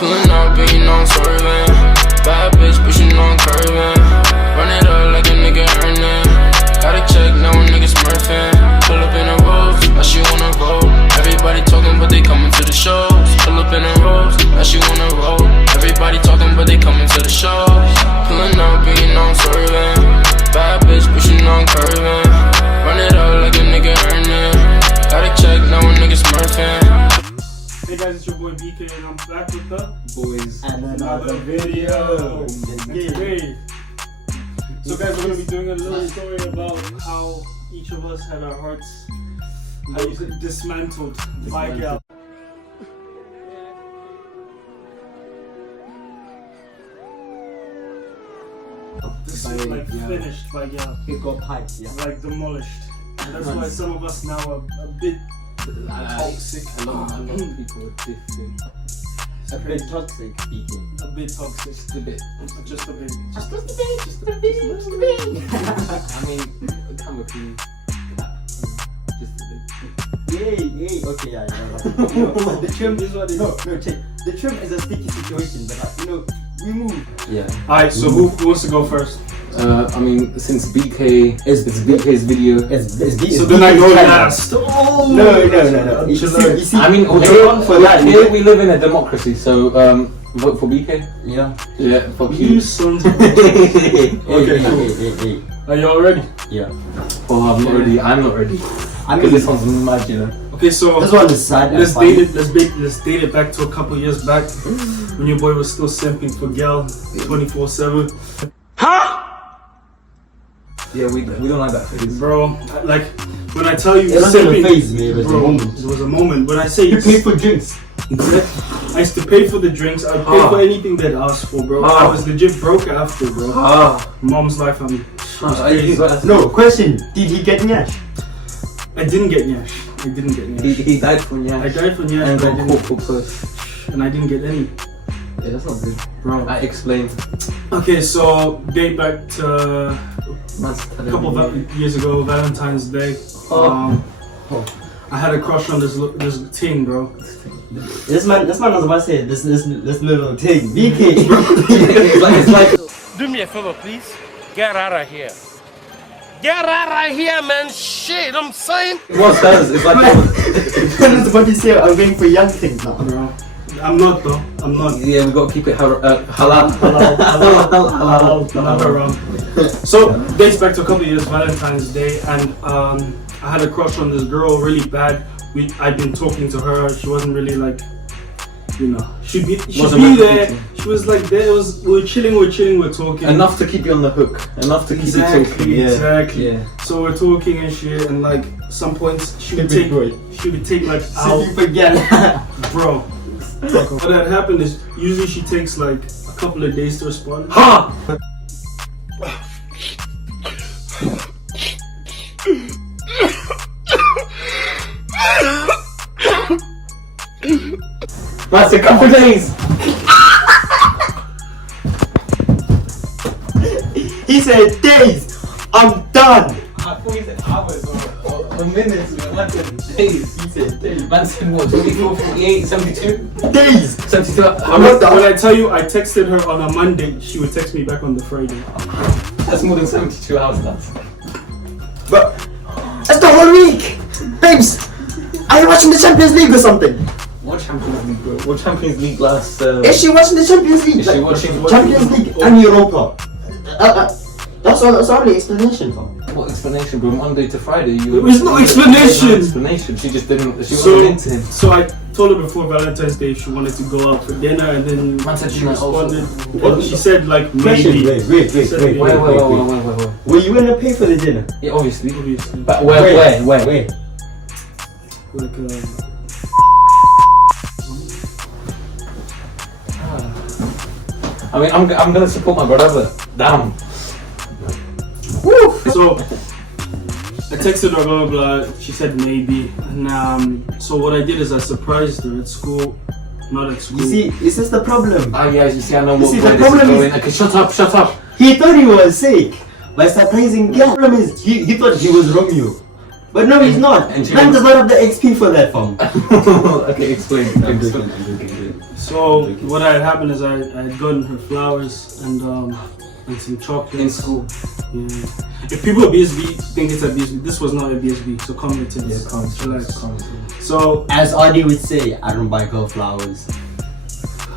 Pulling up and you know I'm swerving. Bad bitch, but you know I'm curving. Run it up like a nigga earning. Gotta check, now a nigga smurfing. Pull up in a rose, now she wanna roll. Everybody talking, but they coming to the shows. Pull up in a rose, now she wanna roll. Everybody talking, but they coming to the shows. Pulling up and you know I'm swerving. Bad bitch, but you know I'm curving. Run it up like a nigga earning. Gotta check, now a nigga smurfing. Hey guys, it's your boy BK and I'm back with the boys and another video. Today, so guys, we're gonna be doing a little story about how each of us had our hearts dismantled by a gal. Like finished by a gal. It got piped, yeah. Like demolished. And that's why some of us now are a bit toxic. A lot of people are different. A bit toxic, speaking. A bit toxic. Just a bit. Just a bit. Just a bit. Just a bit. Just a bit. I mean, come with me. Just a bit. Yay. Okay, yeah. The trim is what it is. No, check. The trim is a sticky situation, but like, you know, we move. Yeah. Alright, so who wants to go first? I mean, since BK it's BK's video, so then I go last. Oh, no. You see, I mean, here we live in a democracy, so vote for BK. Yeah, fuck you. You sons of bitches. Okay, cool. Are you all ready? Yeah. Oh, I'm not ready. I'm not ready. Because this one's mad, you know. Okay, so this one is sad. Let's date it back to a couple years back when your boy was still simping for gal 24/7. Huh? Yeah, we don't like that phase. Bro, like when I tell you it wasn't a phase, man, it was a moment. It was a moment. When I say you pay for drinks. I used to pay for the drinks, I'd pay for anything they'd ask for, bro. I was legit broke after, bro. Mom's life, No, question, did he get nyash? I didn't get nyash. He died for nyash. I died for nyash, and got caught for push. And I didn't get any. Yeah, that's not good. Bro. I explained. Okay, so date back to a couple of years ago, Valentine's Day. I had a crush on this thing, bro. This man was about to say this little thing. BK. it's like. Do me a favor, please. Get out of here. Get out of here, man. Shit, I'm saying. What does? It's like. I was about to say I'm going for young things now, bro. I'm not though. I'm not. Yeah, we gotta keep it halal. So dates back to a couple of years, Valentine's Day, and I had a crush on this girl really bad. I'd been talking to her. She wasn't really like, you know, she'd be there. She was like there. We were chilling, we're talking. Enough to keep you on the hook. Enough to keep you talking. Exactly. Yeah. So we're talking and shit, and like some points she would take like out. You forget, bro. What had happened is usually she takes like a couple of days to respond. Ha! That's a couple of days. He said days. I'm done. I thought he said hours or minutes. Man said days. He said days. Man said what? 24, 48, 72? Days. 72. When I tell you I texted her on a Monday, she would text me back on the Friday. That's more than 72 hours, that's. But that's the whole week. Babes, are you watching the Champions League or something? What Champions League, bro? What Champions League last? Is she watching the Champions League? Is she watching Champions League and Europa? That's all the explanation for. What explanation, bro? Monday to Friday, There was no explanation. No explanation. She just didn't. She wasn't into him. So I told her before Valentine's Day if she wanted to go out for dinner, and then Man said she responded. She said like Question, maybe. wait. Wait. Were you gonna pay for the dinner? Yeah, obviously. But where? Like I mean, I'm gonna support my brother, but damn. Woo! So I texted her, blah blah blah. She said maybe, and so what I did is I surprised her at school, not at school. You see, this is the problem. Ah, yeah, you see, I know what the this is problem going. Okay, shut up. He thought he was sick by surprising girl. The problem is he thought he was Romeo, but no, he's not. Man does not have the XP for that, fam. Okay, explain. So what had happened is I had gotten her flowers and some chocolates In school. Yeah. If people at BSB think it's a BSB, this was not a BSB. So come with it. Yeah, come. Relax. Come. So As Audie would say, I don't buy girl flowers.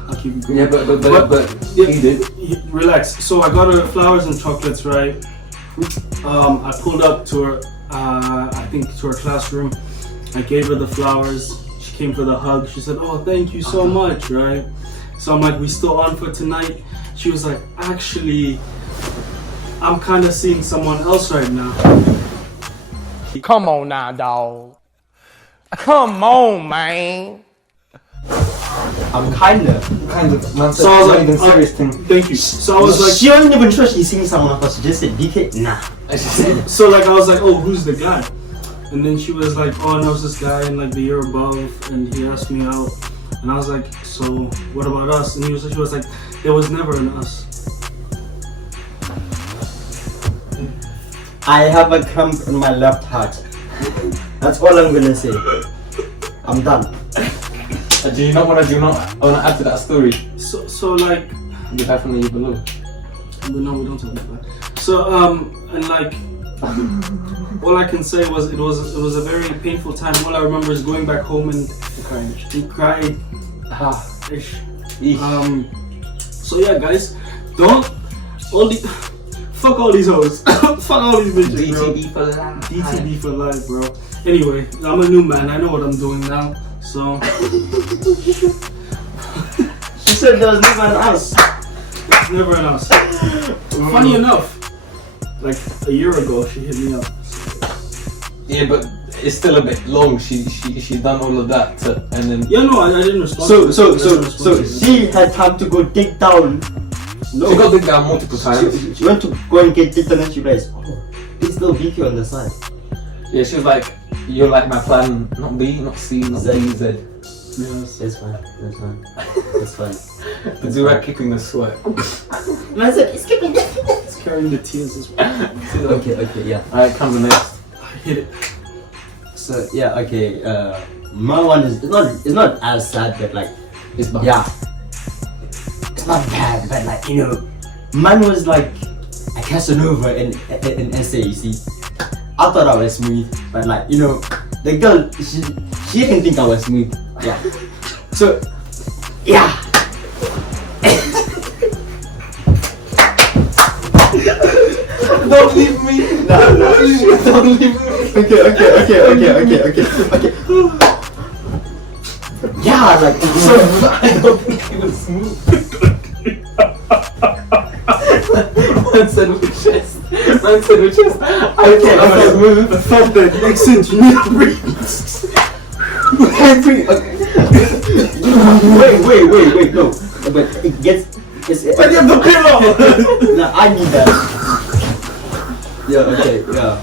I'll keep it going. Yeah, but Yeah. he did. Relax. So I got her flowers and chocolates, right? I pulled up to her, I think to her classroom. I gave her the flowers. She came for the hug. She said, "Oh, thank you so much," right? So I'm like, "We still on for tonight?" She was like, "Actually, I'm kind of seeing someone else right now." Come on now, dog. Come on, man. I'm kinda. Man, So I was like, even serious thing. "Thank you." So I was like, She wasn't even sure she's seeing someone else. She just said, DK, nah. So like I was like, "Oh, who's the guy?" And then she was like, "Oh, no, it's this guy in like the year above," and he asked me out. And I was like, "So what about us?" And she was like, "There was never an us." I have a cramp in my left heart. That's all I'm gonna say. I'm done. Do you not want to add to that story? So like, The guy from the year below. but no, we don't talk about that. So and like, all I can say was it was a very painful time. All I remember is going back home and cried. Ish. So yeah, guys, don't fuck all these hoes. Fuck all these bitches, bro. DTB for life. DTB for life, bro. Anyway, I'm a new man. I know what I'm doing now. So She said there was never an us. it's never an us. Funny enough, like a year ago, she hit me up. Yeah, but it's still a bit long. She done all of that and then. Yeah, no, I didn't respond. So to it. I didn't respond to it. she had time to go dig down. No. She got digged down multiple times. She went to go and get digged and then she realized, oh, there's still BQ on the side. Yeah, she was like, "You're like my plan, not B, not C, not Z. D, Z." Yes. It's fine. That's fine. That's fine. The direct keeping the sweat. And I said, it's skipping. It's carrying the tears as well. Okay, yeah. Alright, come the next. I hit it. So yeah, okay. My one is it's not as sad, but like It's bad. yeah, it's not bad, but like mine was like a Casanova in SA. You see, I thought I was smooth, but like the girl she didn't think I was smooth. Yeah. So yeah. Don't leave me. No. Don't leave me. Okay. Yeah, like so. I don't think he was smooth. Man said with chest. I thought I was smooth. I felt that accent. You need to breathe. Wait, no. But it gets. I get the pillow. Nah, I need that. Yeah, okay, yeah.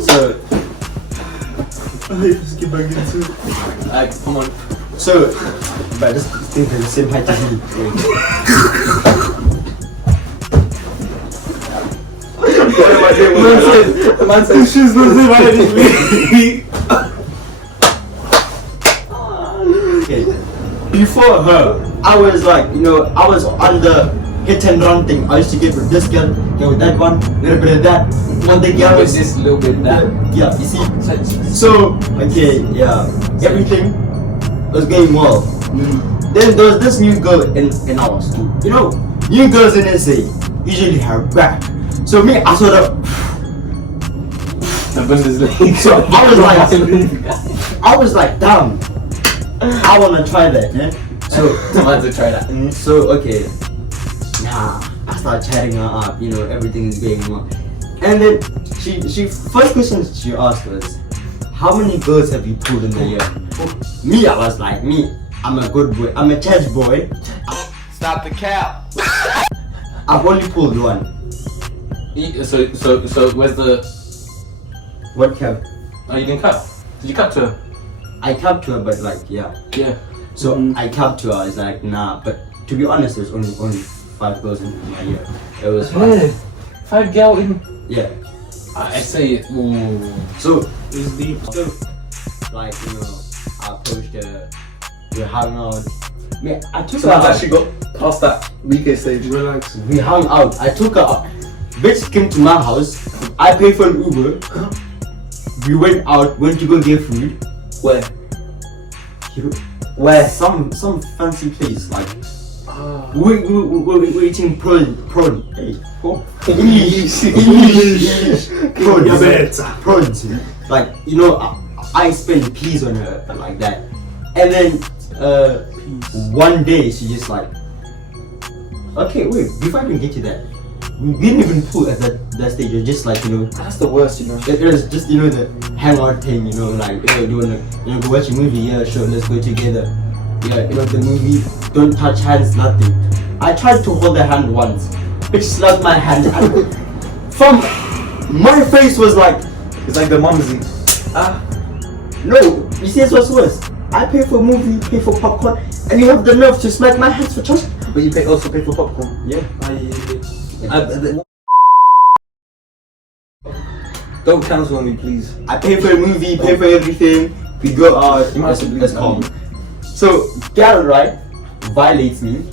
So, Let's get back into it. Alright, come on. so, but just think they're the same height as me. What am I doing? The man said She's not the right as me. Okay. Before her, I was like, I was on the hit and run thing. I used to get with this girl, get with that one, a little bit of that. One day, girl was this little bit that. yeah, you see. So, okay, yeah, everything was going well. Then there was this new girl in our school. New girls in SA usually have back. So me, I sort of. The Bundesliga. So I was like, damn, I wanna try that, yeah. So the man to try that. So okay, I start chatting her up. Everything is going well. And then she first question she asked was, how many girls have you pulled in the year? Me, I was like, I'm a good boy. I'm a church boy. Stop the cap. I've only pulled one. So where's the? What cap? Oh, you didn't cap. Did you cap to her? I capped to her, but like yeah. Yeah. So I capped to her. I was like, nah. But to be honest, there's only 5 girls in my year. It was 5. 5 girl in. Yeah. I say it. Ooh. So It's deep. like I approached her. We hung out. Yeah, I took So her I've out. actually got past that weekend stage. Relax. We hung out. I took her out. Bitch came to my house. I paid for an Uber. We went out. Went to go get food. Where? Where? Some fancy place like. We're eating prawn. Hey, English. Prawns. Like, you know, I spend peas on her and like that. And then one day she just like, okay, wait, before I even get to that, we didn't even pull at that stage. It was just like, you know, That's the worst, you know. it was just, you know, the hangout thing, you know, like, do you wanna, you know, go watch a movie? Yeah, sure, let's go together. Yeah, you know, the movie, don't touch hands, nothing. I tried to hold her hand once. Bitch slapped my hand and from my face was like, It's like the mumsy. no, you see what's worse? I pay for a movie, pay for popcorn, and you have the nerve to smack my hands for just. But you also pay for popcorn. Yeah. Don't cancel on me, please. I pay for a movie, pay for everything. We go out. You must have Let's calm. So, Gal, right, violates me.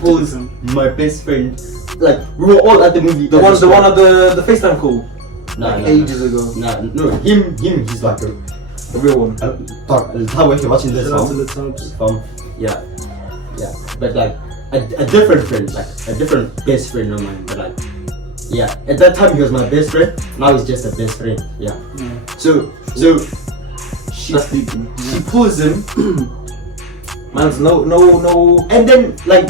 Pulls my best friend. Like, we were all at the movie. The one at the FaceTime call. Nah, ages ago. No, him, he's like a real one. Talk, how if you're watching this Shout out to song. the Tubs. Yeah. But like, a different friend, like, a different best friend of mine, but like, yeah. At that time, he was my best friend. Now he's just a best friend. Yeah. So she pulls him. Man's no. And then, like,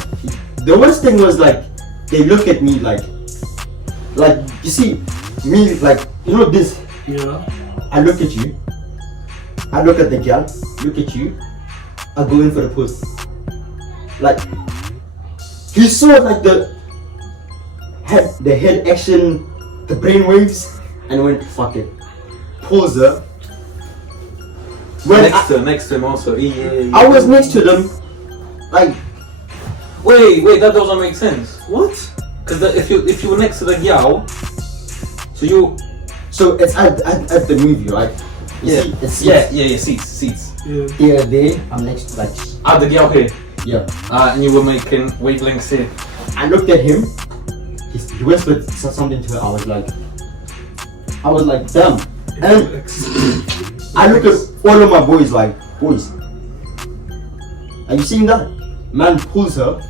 the worst thing was, like, they look at me like, you see, me, like, you know this. Yeah. I look at you. I look at the girl. Look at you. I go in for the puss. Like, he saw, like, the head action, the brain waves, and went, fuck it. Pulls her. When Next to him also. Yeah. I was next to them, like, Wait, that doesn't make sense. What? Because if you were next to the gal, so it's at the movie, right? You see, it's seats. Yeah. They're there, I'm next to, like, The gal here. yeah. And you were making wavelengths here. I looked at him, he whispered something to her, I was like, damn. And I look at all of my boys like, boys, are you seeing that? Man pulls her.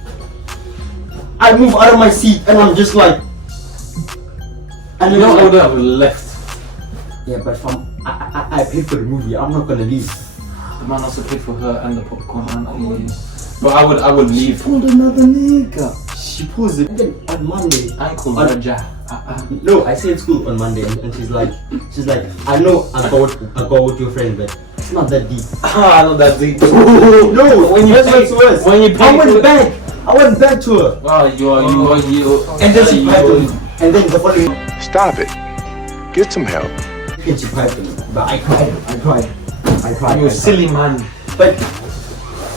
I move out of my seat and I'm just like, and You then know, I like, would have left. yeah, but I paid for the movie, I'm not gonna leave. The man also paid for her and the popcorn and but I would leave. Pulled another nigga. She pulls it. And then on Monday, Ankle on- Raja. no, I say at school on Monday, and she's like, I know I go with your friend, but it's not that deep. Not that deep. No, When you that's pay- what's worse. when you pay I for went it- back. I went back to her, Wow, you are. and then she piped me. And then the following Stop it. Get some help. weekend she piped me. But I cried. You silly man. But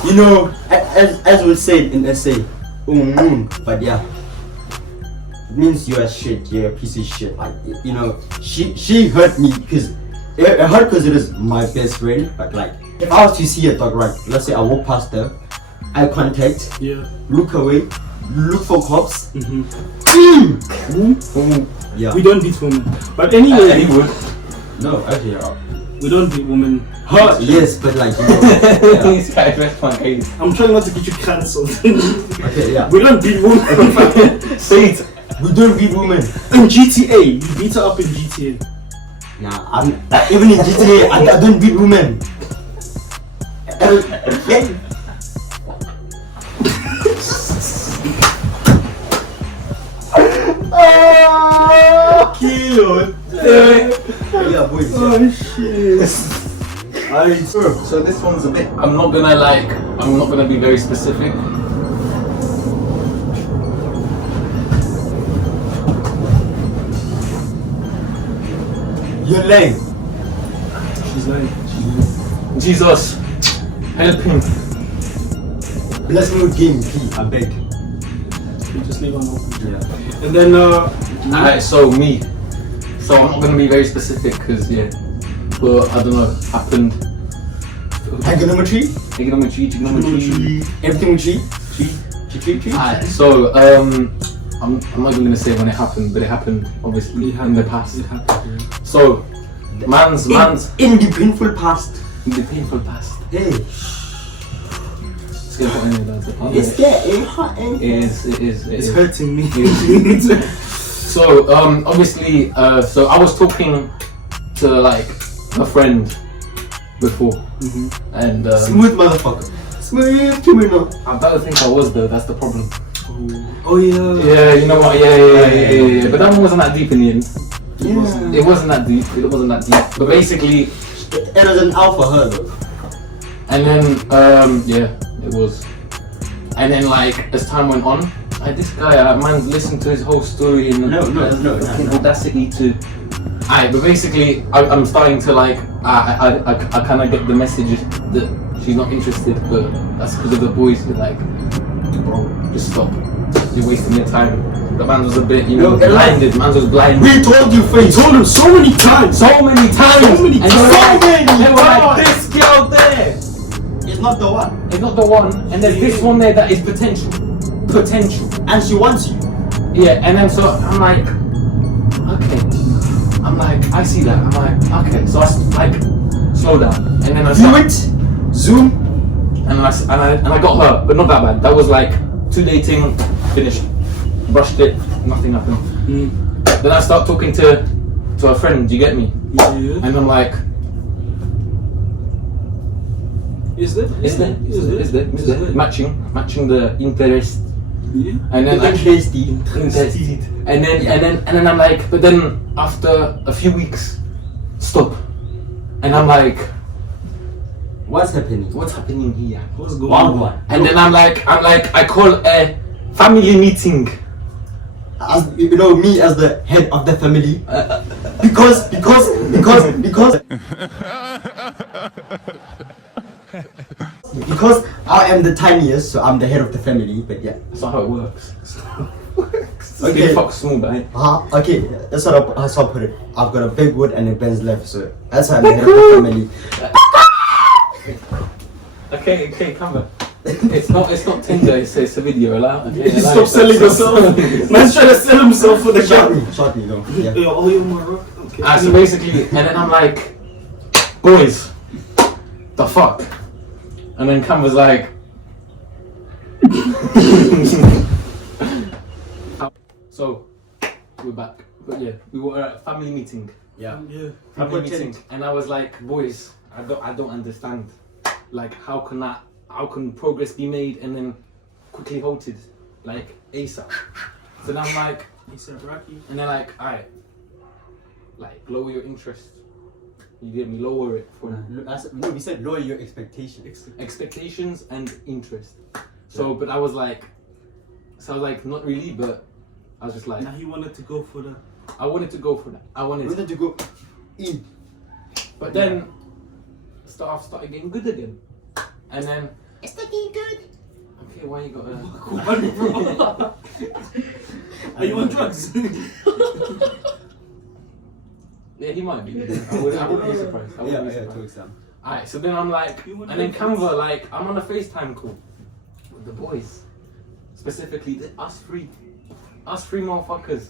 you know, as we said in essay, but yeah, it means you're a shit. You're a piece of shit. Like, you know, she hurt me because it hurt because it is my best friend. But like, if I was to see a dog, right? Let's say I walk past her, eye contact, Yeah. look away, look for cops. Yeah. We don't beat women. But anyway, He would. No, actually, we don't beat women. yes, but like, you know, yeah. This guy dressed my case. I'm trying not to get you cancelled. Okay, yeah. We don't beat women. Say it. We don't beat women. In GTA, you beat her up in GTA. Nah, I'm even in GTA. I don't beat women. Kilo. Yeah, boys. Oh shit. So this one's a bit. I'm not gonna be very specific. You're lame. She's like, Jesus, help him. Bless me with game, please. I beg. you just leave her open. Yeah. And then, Alright, so me. So I'm not gonna be very specific because well, I don't know, happened Trigonometry. Everything with tree. Alright, so I'm not even gonna say when it happened, but it happened obviously in the past. It happened. Yeah. So, man's In the painful past. in the painful past. Hey. It's gonna put any of that. It's getting hot and It is. It's hurting me. So obviously, so I was talking to like a friend before, and smooth motherfucker. Smooth criminal. I don't think I was though. That's the problem. Oh yeah. Yeah, you know what? Yeah. But that one wasn't that deep in the end. Yeah. It wasn't that deep. But basically, It was an alpha her though. and then it was. And then like as time went on, this guy, man, listened to his whole story and No. fucking audacity to. But basically, I'm starting to like, I kind of get the message that she's not interested, but that's because of the boys. Who like, bro, just stop. You're wasting your time. The man was a bit, blinded. Man was blinded. We told you, face. Told him so many times. So many times. So many And they were like, this girl there. It's not the one. It's not the one, and there's this one there that is potential. And she wants you. Yeah, and then so I'm like, okay. I'm like, I see that. I'm like, okay. So I like slow down, and then I View start, it. Zoom. and I got her, but not that bad. That was like 2 dating, finished, brushed it, nothing happened. Then I start talking to a friend. Do you get me? Yeah. And I'm like, Is there? matching the interest. Yeah. And then like Interested. and then I'm like, but then after a few weeks, stop. And I'm like, What's happening? what's happening here? What's going Wild on? one. And then I'm like, I call a family meeting. As you know, me as the head of the family. Because because I am the tiniest, so I'm the head of the family. But yeah. That's not how it works. Okay. Big fuck small, right? Okay, that's how I put it. I've got a big wood and a Ben's left, so that's how I'm the head of the family. Okay, come on. It's not Tinder. It's a video. Allow. Okay, Stop selling yourself. Man's trying to sell himself for the Shot job. me, though. Yeah. Oh, you're my rock. Okay. So basically, and then I'm like, boys, the fuck? And then Cam was like, so we're back. But yeah, we were at a family meeting. Yeah. Family meeting, and I was like, boys, I don't understand. Like, how can progress be made and then quickly halted, like ASAP? So then I'm like, and they're like, alright, like lower your interest. You get me? Lower it for No, we said lower your expectations. expectations and interest. So, but I was like, not really, but I was just like, Now he wanted to go for the. I wanted to go for that. I wanted to go in. But then stuff started getting good again, and then It's looking good. okay, why you got a? What, bro? Are you on drugs? Yeah, he might be. I wouldn't be surprised. I wouldn't be surprised. to exam. Alright, so then I'm like, and then Canva, like, I'm on a FaceTime call with the boys, specifically us three motherfuckers.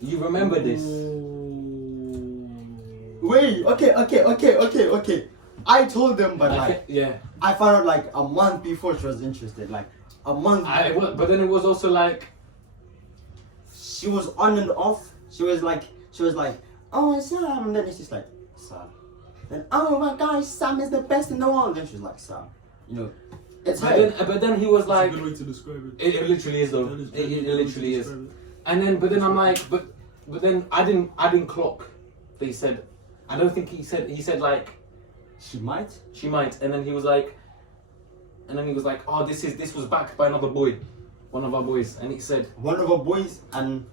You remember this? Wait, okay. I told them, but like, yeah. I found out like a month before she was interested. Like a month. But then it was also like, She was on and off. She was like, oh Sam, and then it's just like Sam. Then oh my gosh, Sam is the best in the world. Then she's like Sam, you know, it's her. But then he was like, That's a good way to describe it. it literally is though. That is It very good way to literally is. describe it. And then, but then I'm like, but then I didn't clock. They said, I don't think he said like, She might. she might, and then he was like, oh, this was backed by another boy, one of our boys, and he said One of our boys and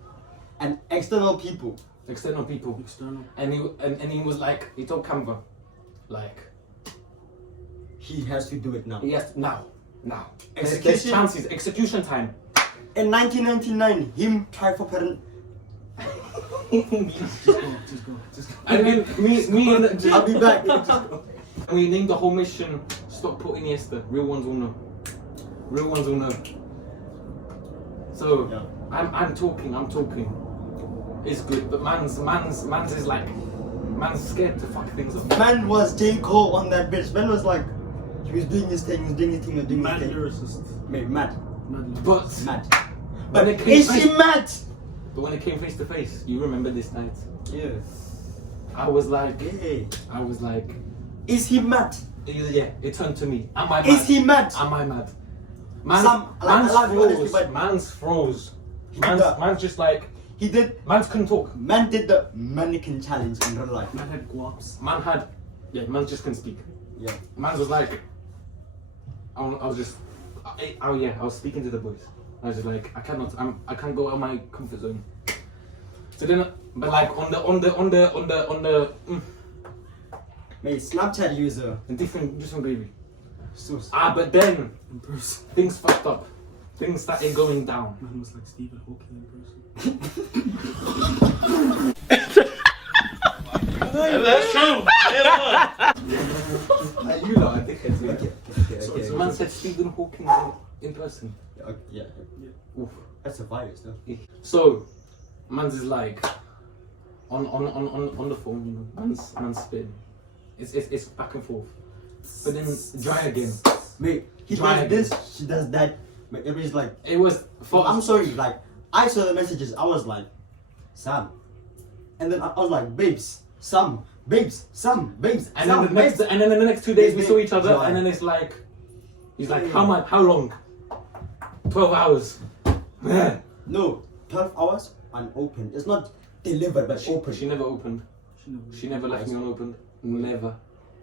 external people. external people, External. and he was like, he told Canva, like, He has to do it now. yes, now, there's Execution? chances, execution time. In 1999, him tried for parent. Just go. And then me and I'll be back. We named the whole mission Stop Putting Iniesta. Real ones will know. Real ones will know. So Yeah. I'm talking. It's good, but man's is like, man's scared to fuck things up. Man was J. Cole on that bitch. Man was like, he was doing his thing, Mad lyricist. Mate, mad. But Mad. But But it came is she mad? But when it came face to face, you remember this night? Yeah. I was like, Hey. Is he mad? yeah. It turned to me. Am I mad? Is he mad? Am I mad? Man's froze. Man's just like, He did. man's couldn't talk. Man did the mannequin challenge in real life. Man had guaps. Man just couldn't speak. Yeah. Man was like, I was speaking to the boys. I was just like, I can't go out of my comfort zone. So then, but like on the Mate, Snapchat user. different baby. So But then In person. things fucked up. Things started going down. Man was like Stephen Hawking in person. That's true. You know, I think it's okay. So man said Stephen Hawking in person. Yeah. Oof. That's a virus, though. So, man's is like on the phone, you know. Man's spin. It's back and forth. But then dry again. Mate, he Try does this, she does that. But everybody's like, It was I'm sorry, like, I saw the messages, I was like, Sam. And then I was like, babes, Sam, babes, Sam, babes, And Sam, then the next 2 days we saw each other, and then it's like, he's like, how long? 12 hours. No, 12 hours unopened. It's not delivered, but open. She never opened. She never left me unopened. Never.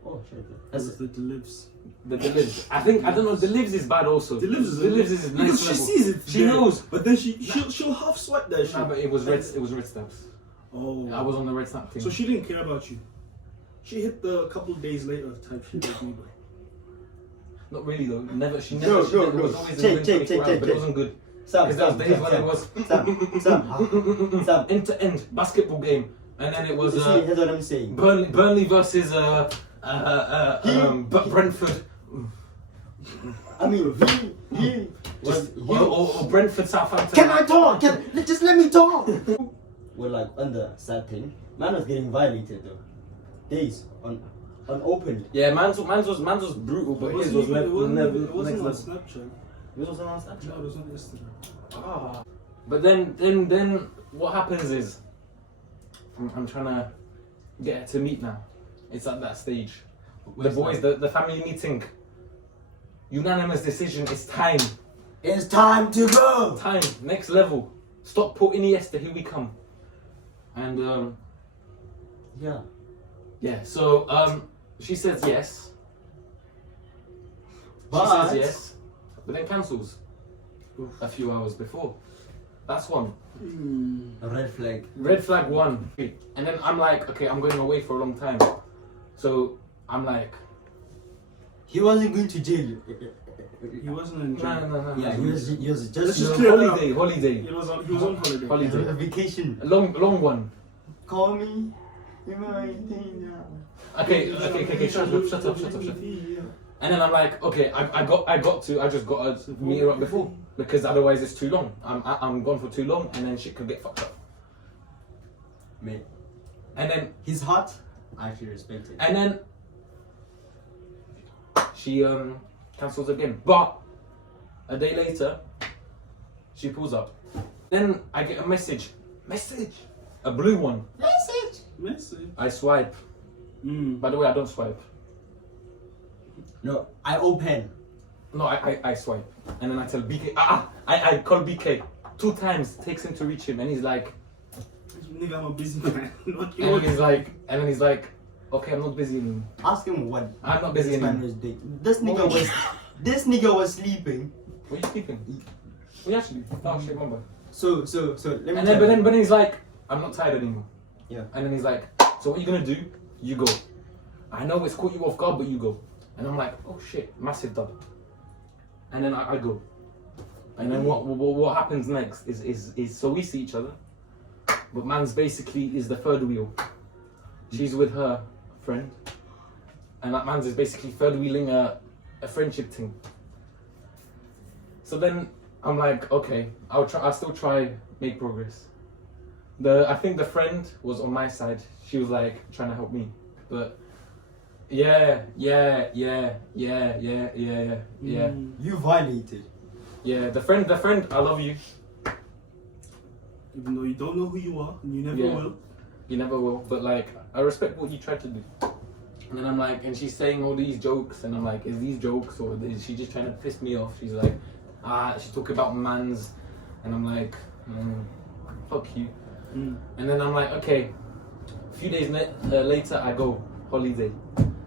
Oh, shit. That's That's the delivs. The lives. I don't know. The lives is bad also. The lives is nice because she level. sees it. She there, knows. But then she'll half swipe that shit. Nah, but it was red snaps. Oh. I was on the red snap thing. So she didn't care about you. She hit the couple days later type shit like me, but Not really though. Never. She No, never. no, It no. was always Check, in check, 24 hours, check, but it check. wasn't good. Sam, Because there was days when it was Sam. end to end basketball game, and then it was You see, here's what I'm saying. Burnley versus Brentford. I mean, he Or Brentford Southampton. Can I talk? Just let me talk. We're like under sad thing. Man was getting violated though. Days unopened. Yeah, man's was brutal, but his was never it wasn't next on level. Snapchat. This was on Snapchat. No, it was on Instagram. Ah. But then what happens is I'm trying to get her to meet now. It's at that stage. The boys, the family meeting. Unanimous decision. It's time. It's time to go. Time. Next level. Stop putting Iniesta. Here we come. And Yeah. So she says yes. She But says yes, but then cancels a few hours before. That's one. a red flag. Red flag one. And then I'm like, okay, I'm going away for a long time. So I'm like, He wasn't going to jail. He wasn't in jail. no. Yeah, he was Let's just just clear it up. Holiday. He was on holiday. Holiday. a vacation. A long one. Call me. You know anything now. Okay, shut up. And then I'm like, okay, I just got to meet her up before, because otherwise it's too long. I'm gone for too long, and then shit could get fucked up. Mate, And then his heart, I actually respect it. And then she cancels again. But a day later, she pulls up. Then I get a message, a blue one. Message. I swipe. By the way, I don't swipe. No, I open. No, I swipe. And then I tell BK, I call BK 2 times, takes him to reach him, and he's like, Nigga, I'm a busy man. Not and then he's like, okay, I'm not busy anymore. Ask him what I'm not busy this man anymore. was doing. This nigga was sleeping. Were you sleeping? We actually, oh shit, remember. So let me And tell then, you. but then he's like, I'm not tired anymore. Yeah. And then he's like, so what you gonna do? You go. I know it's caught you off guard, but you go. And I'm like, oh shit, massive dub. And then I go. And then what happens next is so we see each other, but man's basically is the third wheel. She's with her friend, and that man's is basically third wheeling a friendship thing. So then I'm like, okay, I'll still try make progress. I think the friend was on my side. She was like trying to help me, but yeah. You violated. Yeah, the friend, I love you. Even though you don't know who you are, and you never will. You never will, but like, I respect what you tried to do. And then I'm like, and she's saying all these jokes, and I'm like, is these jokes, or is she just trying to piss me off? She's like, she's talking about mans, and I'm like, fuck you. And then I'm like, okay. A few days later, I go holiday,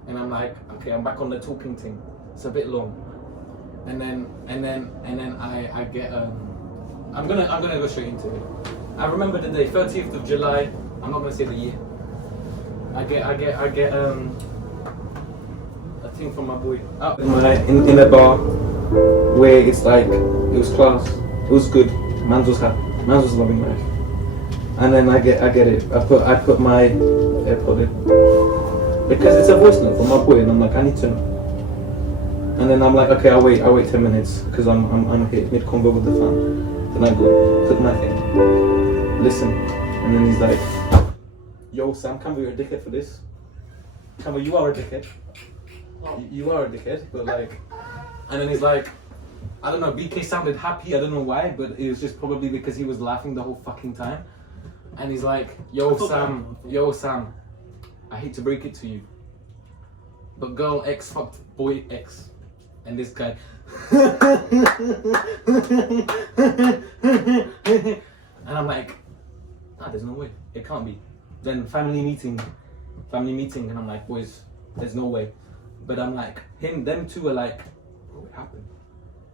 and I'm like, okay, I'm back on the talking thing. It's a bit long, and then I get I'm gonna go straight into it. I remember the day, 30th of July. I'm not gonna say the year. I get a thing from my boy out in a bar where it's like it was class, it was good. Mans was happy, mans was loving life. And then I get it. I put my AirPod in because it's a voice note from my boy, and I'm like, I need to know. And then I'm like, okay, I'll wait 10 minutes because I'm here mid convo with the fan. Then I go put my thing, listen, and then he's like, yo Sam, Campbell, you're a dickhead for this. Campbell, you are a dickhead. You are a dickhead, but like, and then he's like, I don't know, BK sounded happy, I don't know why, but it was just probably because he was laughing the whole fucking time. And he's like, yo Sam, I hate to break it to you, but girl X fucked boy X. And this guy and I'm like, nah, there's no way, it can't be. Then family meeting, and I'm like, boys, there's no way. But I'm like, them two are like, bro, it happened.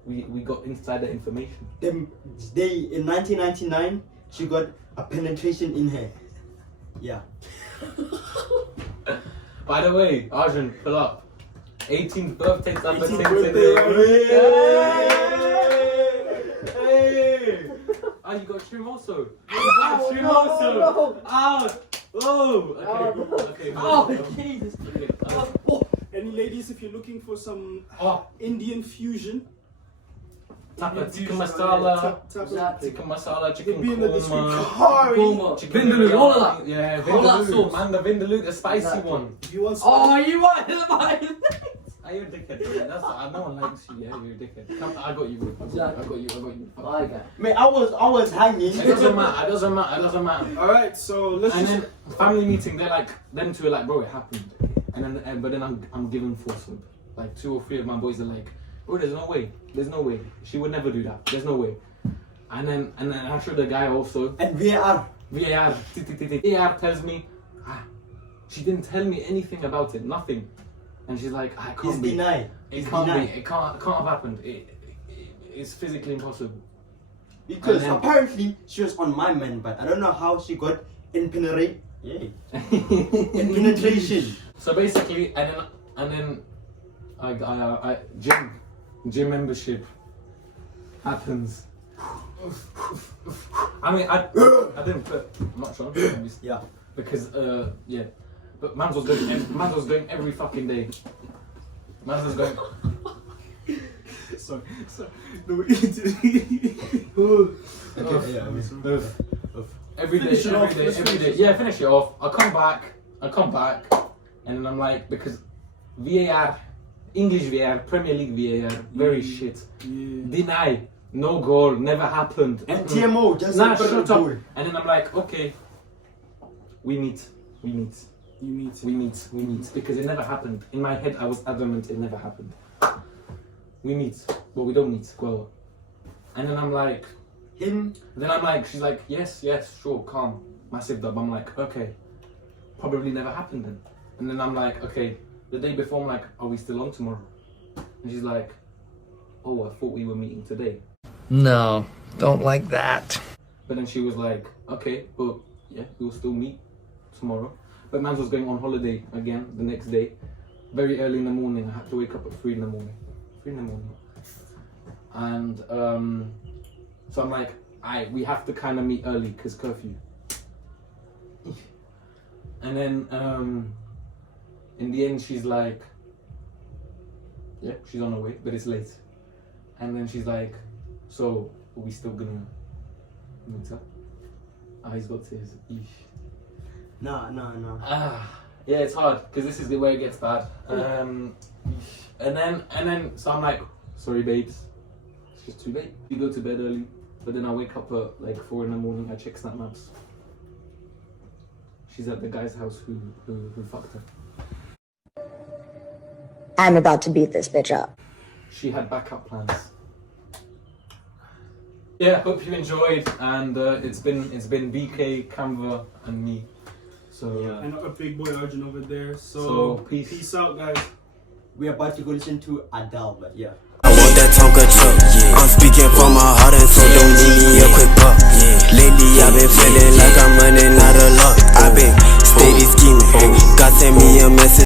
We got insider information. In 1999, she got a penetration in her. Yeah. By the way, Arjun, pull up. 18th birthday number 10 birthday. today. Hey! Oh, you got trim also. You got trim also. Okay. Jesus. Any ladies, if you're looking for some Oh, Indian fusion, chicken masala, chicken be in the korma, chicken Vindaloo, all of that. Yeah, All that vindaloo. sauce. Man, the vindaloo, the spicy Exactly. one. if you want Oh, you want mine? Are you a dickhead? That's no one likes you. Yeah, you're a dickhead. Come, I got you. I got you. Okay. Mate, I was hanging. It doesn't matter. Alright, so let's And just... then family meeting, they're like, them two are like, bro, it happened. And then, but then I'm given falsehood. Like 2 or 3 of my boys are like, bro, there's no way. She would never do that. There's no way. And then I showed the guy also. And VAR. VAR tells me, she didn't tell me anything about it, nothing. And she's like, I can't He's be. denied. It can't be. It can't have happened. It's physically impossible. Because And then- apparently she was on my man, but I don't know how she got in penetration. So basically, and then I gym membership happens. I mean, I didn't put much on, obviously. Yeah. Because yeah, but Mans was going every fucking day. Mans was going. Sorry. The way you did it. Every day. Yeah, finish it off. I come back, and then I'm like, because VAR, English VAR, Premier League VAR, very shit. Yeah. Deny, no goal, never happened. And TMO, just Nah, like shut goal. up. And then I'm like, okay, we meet. Because it never happened. In my head, I was adamant it never happened. We meet, but we don't meet. Well, and then I'm like, she's like, yes, sure, calm, massive dub. I'm like, okay, probably never happened then. And then I'm like, okay, the day before, I'm like, are we still on tomorrow? And she's like, oh, I thought we were meeting today. No, don't like that. But then she was like, okay, but yeah, we'll still meet tomorrow. But Mans was going on holiday again the next day, very early in the morning. I had to wake up at 3 in the morning. And so I'm like, we have to kind of meet early because curfew. And then in the end, she's like, Yeah, she's on her way, but it's late. And then she's like, so, are we still gonna meet up? He's got to his ish. No. Yeah, it's hard, because this is the way it gets bad. And then, so I'm like, sorry babes, it's just too late. We go to bed early, but then I wake up at like 4 in the morning, I check Snap Maps. She's at the guy's house who fucked her. I'm about to beat this bitch up. She had backup plans. Yeah, hope you enjoyed, and it's been BK, Canva, and me. So I know a big boy Arjun over there. So peace out, guys. We're about to go listen to Adele, but yeah. I want that Tonka truck, yeah. I'm speaking from my heart, and so don't need me a quick buck, yeah. Lately I've been feeling like I'm running out of luck. I've been steady scheming, God sent me a message.